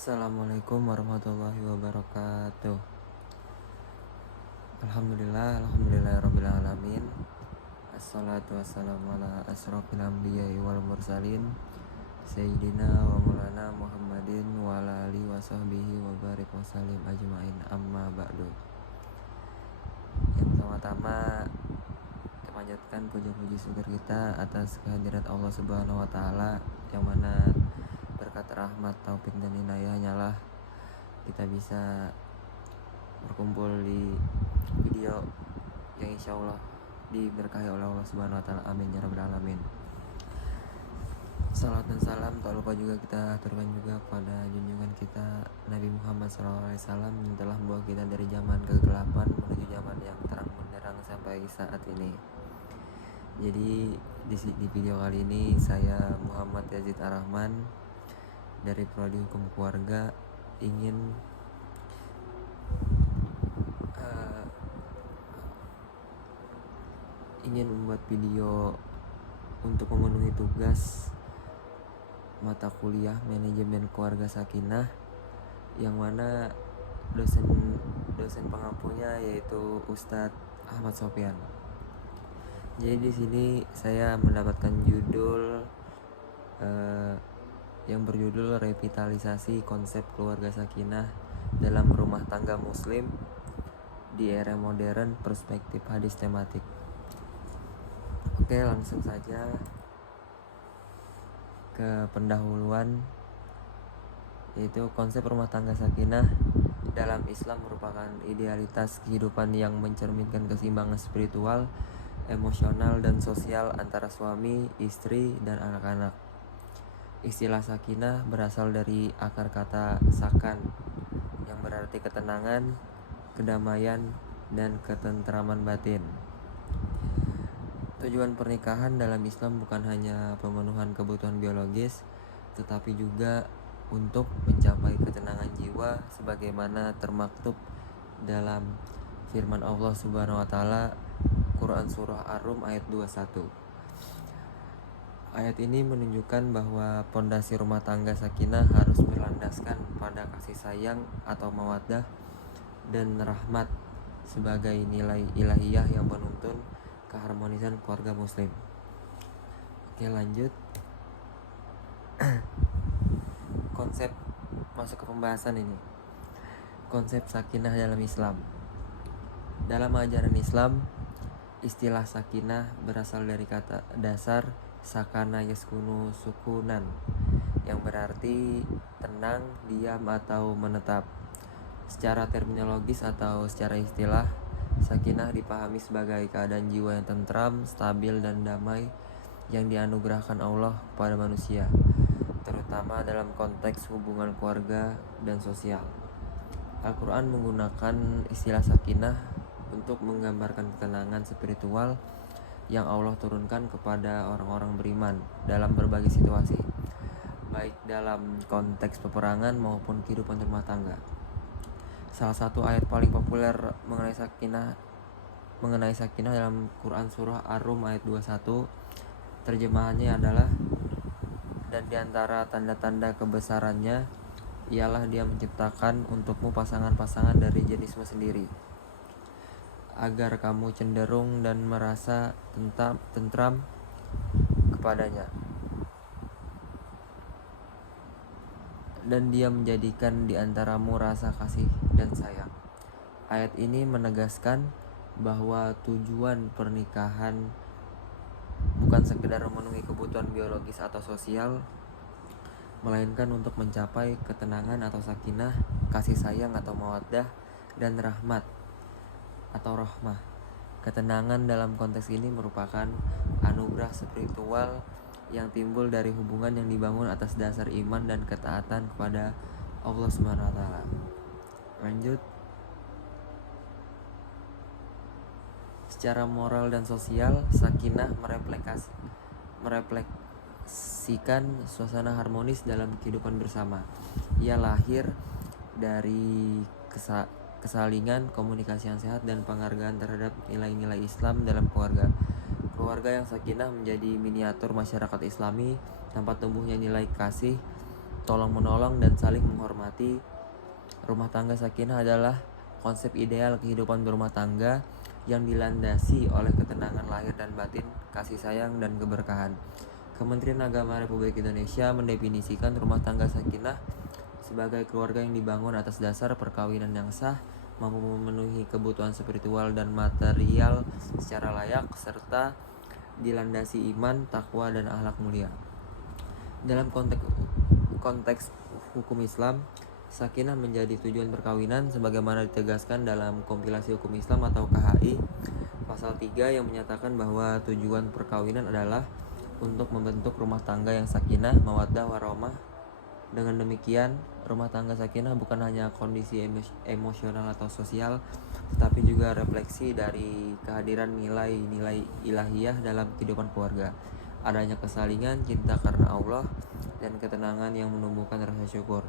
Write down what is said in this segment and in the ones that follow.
Assalamualaikum warahmatullahi wabarakatuh. Alhamdulillah alamin. Assalatu wassalamu ala asrofil anbiya'i wal mursalin Sayyidina wa maulana Muhammadin wa ala alihi wa sahbihi wa barik wa salim ajma'in, amma ba'du. Yang pertama-tama kita panjatkan puja-puji syukur kita atas kehadirat Allah Subhanahu wa taala, yang mana berkat rahmat, taufik dan inayahnya lah kita bisa berkumpul di video yang insya Allah diberkahi oleh Allah Subhanahu wa taala. Amin ya rabbal alamin. Salat dan salam tak lupa juga kita aturkan juga pada junjungan kita Nabi Muhammad SAW yang telah membawa kita dari zaman kegelapan menuju zaman yang terang benderang sampai saat ini. Jadi di video kali ini saya Muhammad Yazid Ar-Rahman dari Prodi Hukum Keluarga ingin membuat video untuk memenuhi tugas mata kuliah manajemen keluarga Sakinah, yang mana dosen pengampunya yaitu Ustadz Ahmad Sofyan. Jadi di sini saya mendapatkan judul yang berjudul revitalisasi konsep keluarga Sakinah dalam rumah tangga muslim di era modern, perspektif hadis tematik. Oke, langsung saja ke pendahuluan, yaitu konsep rumah tangga Sakinah dalam Islam merupakan idealitas kehidupan yang mencerminkan keseimbangan spiritual, emosional, dan sosial antara suami, istri, dan anak-anak. Istilah Sakinah berasal dari akar kata sakan yang berarti ketenangan, kedamaian, dan ketentraman batin. Tujuan pernikahan dalam Islam bukan hanya pemenuhan kebutuhan biologis, tetapi juga untuk mencapai ketenangan jiwa sebagaimana termaktub dalam firman Allah Subhanahu wa taala Quran surah Ar-Rum ayat 21. Ayat ini menunjukkan bahwa pondasi rumah tangga Sakinah harus berlandaskan pada kasih sayang atau mawaddah dan rahmat sebagai nilai ilahiyah yang menuntun keharmonisan keluarga muslim. Oke, lanjut. Konsep, masuk ke pembahasan ini. Konsep Sakinah dalam Islam. Dalam ajaran Islam, istilah Sakinah berasal dari kata dasar sakana yaskunu sukunan, yang berarti tenang, diam, atau menetap. Secara terminologis atau secara istilah, Sakinah dipahami sebagai keadaan jiwa yang tentram, stabil, dan damai yang dianugerahkan Allah kepada manusia, terutama dalam konteks hubungan keluarga dan sosial. Al-Quran menggunakan istilah Sakinah untuk menggambarkan ketenangan spiritual yang Allah turunkan kepada orang-orang beriman dalam berbagai situasi, baik dalam konteks peperangan maupun kehidupan rumah tangga. Salah satu ayat paling populer mengenai Sakinah dalam Quran surah Ar-Rum ayat 21, terjemahannya adalah, dan diantara tanda-tanda kebesarannya ialah Dia menciptakan untukmu pasangan-pasangan dari jenismu sendiri, agar kamu cenderung dan merasa tentram kepadanya. Dan Dia menjadikan di antaramu rasa kasih dan sayang. Ayat ini menegaskan bahwa tujuan pernikahan bukan sekedar memenuhi kebutuhan biologis atau sosial, melainkan untuk mencapai ketenangan atau sakinah, kasih sayang atau mawaddah, dan rahmat atau rahmah. Ketenangan dalam konteks ini merupakan anugerah spiritual yang timbul dari hubungan yang dibangun atas dasar iman dan ketaatan kepada Allah Subhanahu wa taala. Lanjut. Secara moral dan sosial, Sakinah merefleksikan suasana harmonis dalam kehidupan bersama. Ia lahir dari kesalingan, komunikasi yang sehat, dan penghargaan terhadap nilai-nilai Islam dalam keluarga. Keluarga yang sakinah menjadi miniatur masyarakat Islami, tempat tumbuhnya nilai kasih, tolong-menolong, dan saling menghormati. Rumah tangga sakinah adalah konsep ideal kehidupan berumah tangga yang dilandasi oleh ketenangan lahir dan batin, kasih sayang, dan keberkahan. Kementerian Agama Republik Indonesia mendefinisikan rumah tangga sakinah sebagai keluarga yang dibangun atas dasar perkawinan yang sah, mampu memenuhi kebutuhan spiritual dan material secara layak, serta dilandasi iman, takwa, dan akhlak mulia. Dalam konteks hukum Islam, sakinah menjadi tujuan perkawinan sebagaimana ditegaskan dalam Kompilasi Hukum Islam atau KHI pasal 3 yang menyatakan bahwa tujuan perkawinan adalah untuk membentuk rumah tangga yang sakinah, mawaddah, warahmah. Dengan demikian, rumah tangga sakinah bukan hanya kondisi emosional atau sosial, tetapi juga refleksi dari kehadiran nilai-nilai ilahiyah dalam kehidupan keluarga. Adanya kesalingan, cinta karena Allah, dan ketenangan yang menumbuhkan rasa syukur.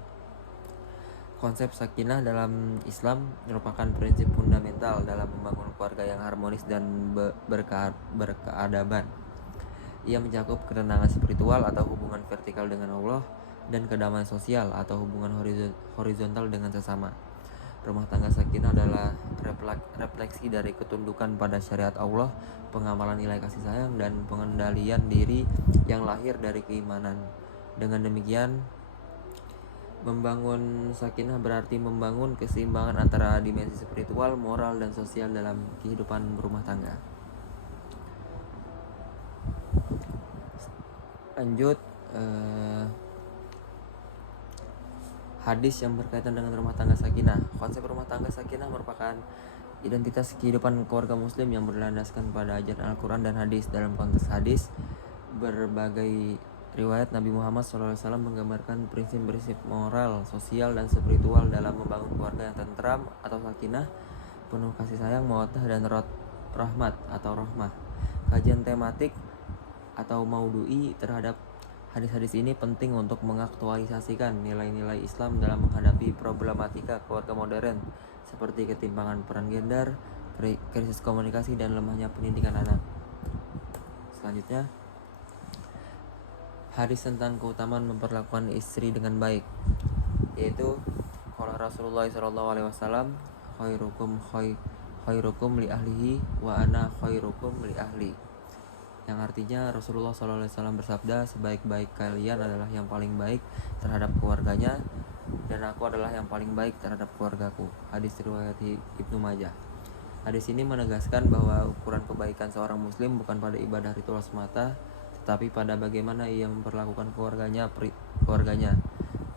Konsep sakinah dalam Islam merupakan prinsip fundamental dalam membangun keluarga yang harmonis dan berkeadaban. Ia mencakup ketenangan spiritual atau hubungan vertikal dengan Allah, dan kedamaian sosial atau hubungan horizontal dengan sesama. Rumah tangga sakinah adalah refleksi dari ketundukan pada syariat Allah, pengamalan nilai kasih sayang, dan pengendalian diri yang lahir dari keimanan. Dengan demikian, membangun sakinah berarti membangun keseimbangan antara dimensi spiritual, moral, dan sosial dalam kehidupan berumah tangga. Lanjut, hadis yang berkaitan dengan rumah tangga sakinah. Konsep rumah tangga sakinah merupakan identitas kehidupan keluarga muslim yang berlandaskan pada ajaran Al-Quran dan hadis. Dalam konteks hadis, berbagai riwayat Nabi Muhammad SAW menggambarkan prinsip-prinsip moral, sosial, dan spiritual dalam membangun keluarga yang tentram atau sakinah, penuh kasih sayang, mawaddah, dan rahmat atau rahmah. Kajian tematik atau maudu'i terhadap hadis-hadis ini penting untuk mengaktualisasikan nilai-nilai Islam dalam menghadapi problematika keluarga modern seperti ketimpangan peran gender, krisis komunikasi, dan lemahnya pendidikan anak. Selanjutnya, hadis tentang keutamaan memperlakukan istri dengan baik, yaitu qala Rasulullah SAW, khairukum li ahlihi wa ana khairukum li ahli. Yang artinya Rasulullah SAW bersabda, sebaik-baik kalian adalah yang paling baik terhadap keluarganya, dan aku adalah yang paling baik terhadap keluargaku. Hadis riwayat Ibnu Majah. Hadis ini menegaskan bahwa ukuran kebaikan seorang muslim bukan pada ibadah ritual semata, tetapi pada bagaimana ia memperlakukan keluarganya.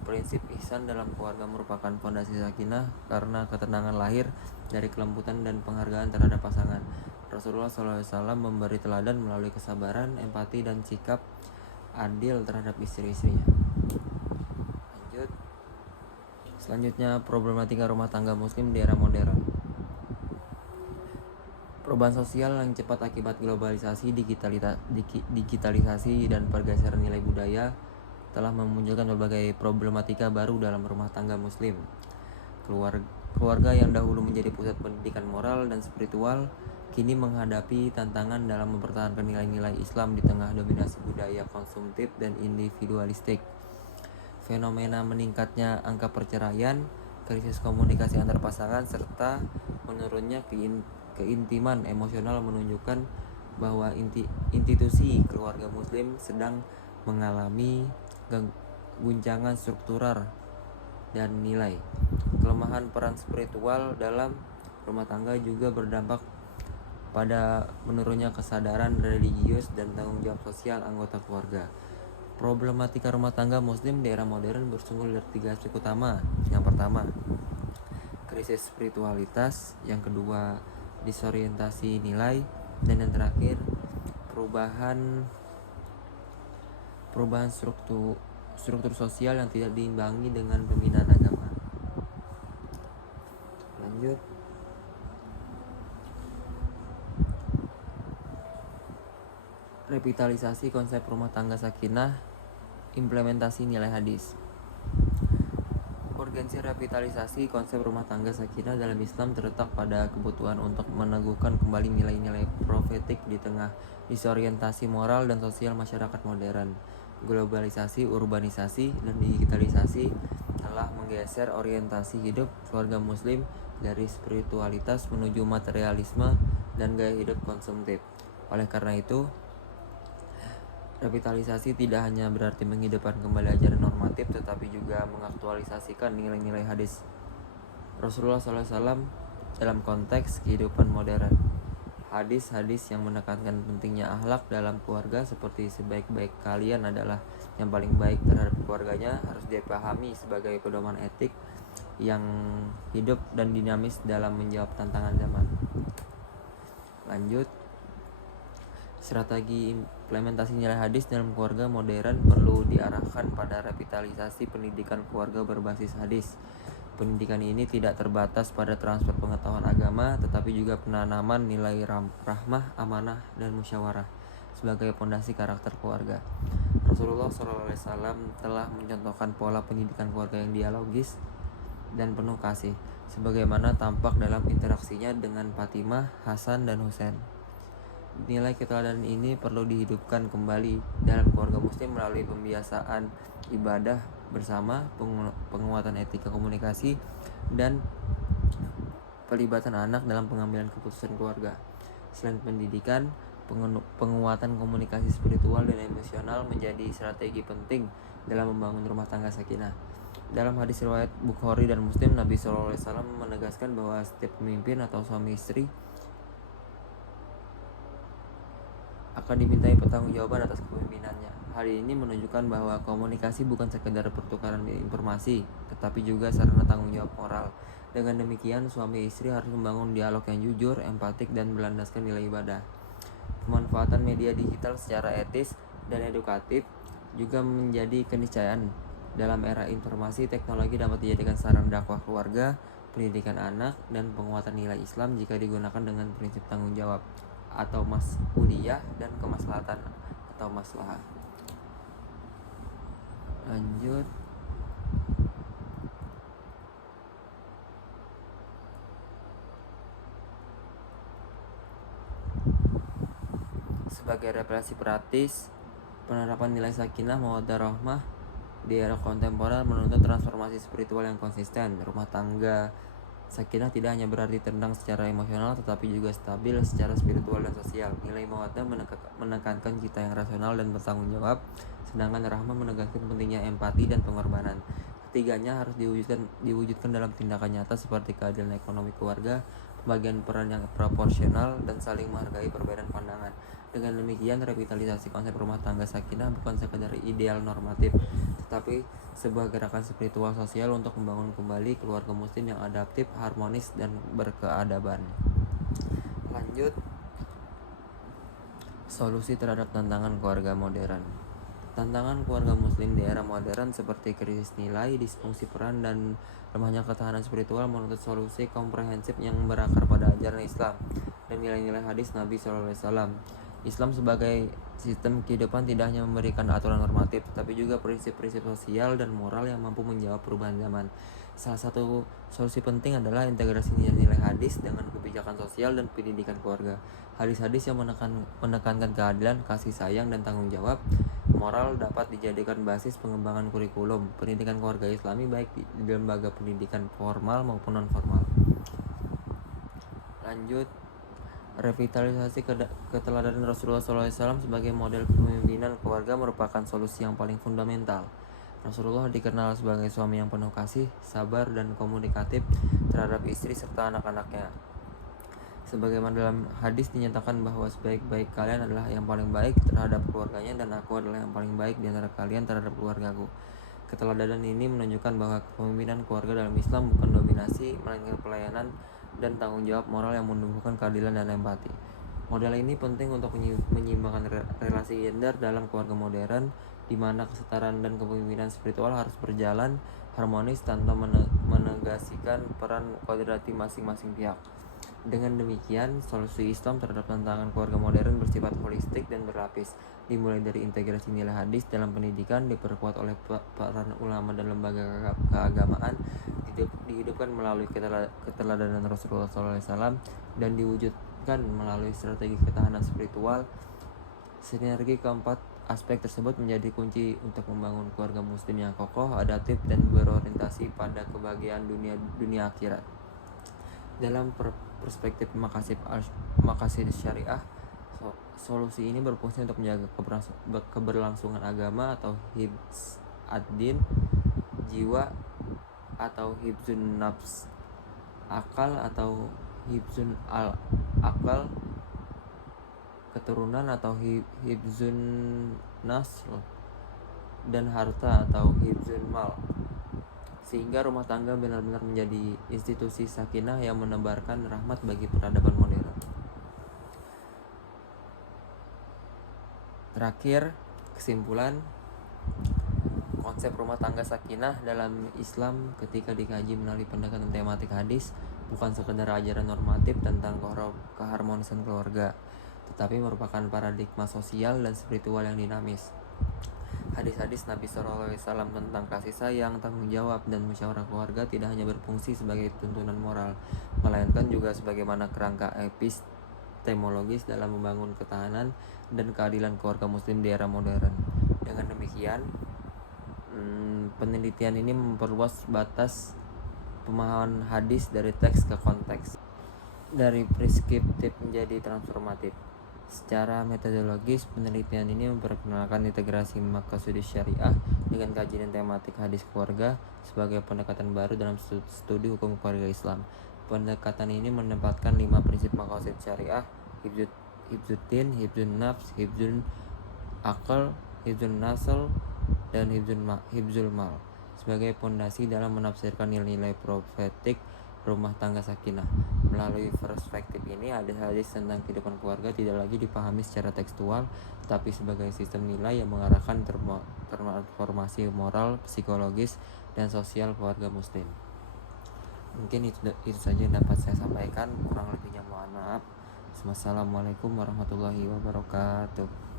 Prinsip ihsan dalam keluarga merupakan fondasi sakinah karena ketenangan lahir dari kelembutan dan penghargaan terhadap pasangan. Rasulullah SAW memberi teladan melalui kesabaran, empati, dan sikap adil terhadap istri-istrinya. Selanjutnya, problematika rumah tangga muslim di era modern. Perubahan sosial yang cepat akibat globalisasi, digitalisasi, dan pergeseran nilai budaya telah memunculkan berbagai problematika baru dalam rumah tangga muslim. Keluarga yang dahulu menjadi pusat pendidikan moral dan spiritual kini menghadapi tantangan dalam mempertahankan nilai-nilai Islam di tengah dominasi budaya konsumtif dan individualistik. Fenomena meningkatnya angka perceraian, krisis komunikasi antar pasangan, serta menurunnya keintiman emosional menunjukkan bahwa institusi keluarga muslim sedang mengalami guncangan struktural dan nilai. Kelemahan peran spiritual dalam rumah tangga juga berdampak pada menurunnya kesadaran religius dan tanggung jawab sosial anggota keluarga. Problematika rumah tangga muslim di era modern bersumber dari 3 aspek utama. Yang pertama, krisis spiritualitas. Yang kedua, disorientasi nilai. Dan yang terakhir, perubahan struktur sosial yang tidak diimbangi dengan pembinaan agama. Lanjut, revitalisasi konsep rumah tangga sakinah, implementasi nilai hadis. Urgensi revitalisasi konsep rumah tangga sakinah dalam Islam terletak pada kebutuhan untuk meneguhkan kembali nilai-nilai profetik di tengah disorientasi moral dan sosial masyarakat modern. globalisasi, urbanisasi, dan digitalisasi telah menggeser orientasi hidup keluarga muslim dari spiritualitas menuju materialisme dan gaya hidup konsumtif. Oleh karena itu, revitalisasi tidak hanya berarti menghidupkan kembali ajaran normatif, tetapi juga mengaktualisasikan nilai-nilai hadis Rasulullah SAW dalam konteks kehidupan modern. Hadis-hadis yang menekankan pentingnya akhlak dalam keluarga, seperti sebaik-baik kalian adalah yang paling baik terhadap keluarganya, harus dipahami sebagai pedoman etik yang hidup dan dinamis dalam menjawab tantangan zaman. Lanjut, strategi implementasi nilai hadis dalam keluarga modern perlu diarahkan pada revitalisasi pendidikan keluarga berbasis hadis. Pendidikan ini tidak terbatas pada transfer pengetahuan agama, tetapi juga penanaman nilai rahmah, amanah, dan musyawarah sebagai fondasi karakter keluarga. Rasulullah SAW telah mencontohkan pola pendidikan keluarga yang dialogis dan penuh kasih, sebagaimana tampak dalam interaksinya dengan Fatimah, Hasan, dan Husain. Nilai keteladanan ini perlu dihidupkan kembali dalam keluarga muslim melalui pembiasaan ibadah bersama, penguatan etika komunikasi, dan pelibatan anak dalam pengambilan keputusan keluarga. Selain pendidikan, penguatan komunikasi spiritual dan emosional menjadi strategi penting dalam membangun rumah tangga sakinah. Dalam hadis riwayat Bukhari dan Muslim, Nabi SAW menegaskan bahwa setiap pemimpin atau suami istri akan dimintai pertanggungjawaban atas kepemimpinannya. Hal ini menunjukkan bahwa komunikasi bukan sekedar pertukaran informasi, tetapi juga sarana tanggung jawab moral. Dengan demikian, suami istri harus membangun dialog yang jujur, empatik, dan berlandaskan nilai ibadah. Pemanfaatan media digital secara etis dan edukatif juga menjadi keniscayaan. Dalam era informasi, teknologi dapat dijadikan sarana dakwah keluarga, pendidikan anak, dan penguatan nilai Islam jika digunakan dengan prinsip tanggung jawab atau mas'uliyah dan kemaslahatan atau maslahah. Lanjut, sebagai referensi praktis, penerapan nilai sakinah mawaddah rahmah di era kontemporer menuntut transformasi spiritual yang konsisten. Rumah tangga sakinah tidak hanya berarti tenang secara emosional, tetapi juga stabil secara spiritual dan sosial. Nilai mawaddah menekankan cita yang rasional dan bertanggung jawab, sedangkan rahmah menegaskan pentingnya empati dan pengorbanan. Ketiganya harus diwujudkan dalam tindakan nyata seperti keadilan ekonomi keluarga, pembagian peran yang proporsional, dan saling menghargai perbedaan pandangan. Dengan demikian, revitalisasi konsep rumah tangga sakinah bukan sekedar ideal normatif, tetapi sebuah gerakan spiritual sosial untuk membangun kembali keluarga muslim yang adaptif, harmonis, dan berkeadaban. Lanjut, solusi terhadap tantangan keluarga modern. Tantangan keluarga muslim di era modern seperti krisis nilai, disfungsi peran, dan lemahnya ketahanan spiritual menuntut solusi komprehensif yang berakar pada ajaran Islam dan nilai-nilai hadis Nabi SAW. Islam sebagai sistem kehidupan tidak hanya memberikan aturan normatif, tetapi juga prinsip-prinsip sosial dan moral yang mampu menjawab perubahan zaman. Salah satu solusi penting adalah integrasi nilai-nilai hadis dengan kebijakan sosial dan pendidikan keluarga. Hadis-hadis yang menekankan keadilan, kasih sayang, dan tanggung jawab moral dapat dijadikan basis pengembangan kurikulum pendidikan keluarga Islami, baik di lembaga pendidikan formal maupun non-formal. Lanjut, revitalisasi keteladanan Rasulullah SAW sebagai model kepemimpinan keluarga merupakan solusi yang paling fundamental. Rasulullah dikenal sebagai suami yang penuh kasih, sabar, dan komunikatif terhadap istri serta anak-anaknya. Sebagaimana dalam hadis dinyatakan bahwa sebaik-baik kalian adalah yang paling baik terhadap keluarganya, dan aku adalah yang paling baik di antara kalian terhadap keluargaku. Keteladanan ini menunjukkan bahwa kepemimpinan keluarga dalam Islam bukan dominasi, melainkan pelayanan dan tanggung jawab moral yang menumbuhkan keadilan dan empati. Model ini penting untuk menyeimbangkan relasi gender dalam keluarga modern, di mana kesetaraan dan kepemimpinan spiritual harus berjalan harmonis tanpa menegasikan peran kodrati masing-masing pihak. Dengan demikian, solusi Islam terhadap tantangan keluarga modern bersifat holistik dan berlapis, dimulai dari integrasi nilai hadis dalam pendidikan, diperkuat oleh peran ulama dan lembaga keagamaan, dihidupkan melalui keteladanan Rasulullah SAW, dan diwujudkan melalui strategi ketahanan spiritual. Sinergi keempat Aspek tersebut menjadi kunci untuk membangun keluarga muslim yang kokoh, adaptif, dan berorientasi pada kebahagiaan dunia akhirat. Dalam perspektif maqasid syariah, solusi ini berfungsi untuk menjaga keberlangsungan agama atau hifz ad-din, jiwa atau hifzun nafs, akal atau hifzun al-akal, keturunan atau hifzun nasl, dan harta atau hifzun mal, sehingga rumah tangga benar-benar menjadi institusi sakinah yang menebarkan rahmat bagi peradaban modern. Terakhir, kesimpulan, konsep rumah tangga sakinah dalam Islam ketika dikaji melalui pendekatan tematik hadis bukan sekedar ajaran normatif tentang keharmonisan keluarga, tetapi merupakan paradigma sosial dan spiritual yang dinamis. Hadis-hadis Nabi SAW tentang kasih sayang, tanggung jawab, dan musyawarah keluarga tidak hanya berfungsi sebagai tuntunan moral, melainkan juga sebagaimana kerangka epistemologis dalam membangun ketahanan dan keadilan keluarga muslim di era modern. Dengan demikian, penelitian ini memperluas batas pemahaman hadis dari teks ke konteks, dari preskriptif menjadi transformatif. Secara metodologis, penelitian ini memperkenalkan integrasi maqasid syariah dengan kajian tematik hadis keluarga sebagai pendekatan baru dalam studi hukum keluarga Islam. Pendekatan ini menempatkan 5 prinsip maqasid syariah: hifzuddin, hifzun nafs, hifzun akal, hifzun nasl, dan hifzul mal sebagai fondasi dalam menafsirkan nilai-nilai profetik rumah tangga sakinah. Melalui perspektif ini, hadis-hadis tentang kehidupan keluarga tidak lagi dipahami secara tekstual, tetapi sebagai sistem nilai yang mengarahkan transformasi moral, psikologis, dan sosial keluarga muslim. Mungkin itu saja yang dapat saya sampaikan, kurang lebihnya mohon maaf. Wassalamualaikum warahmatullahi wabarakatuh.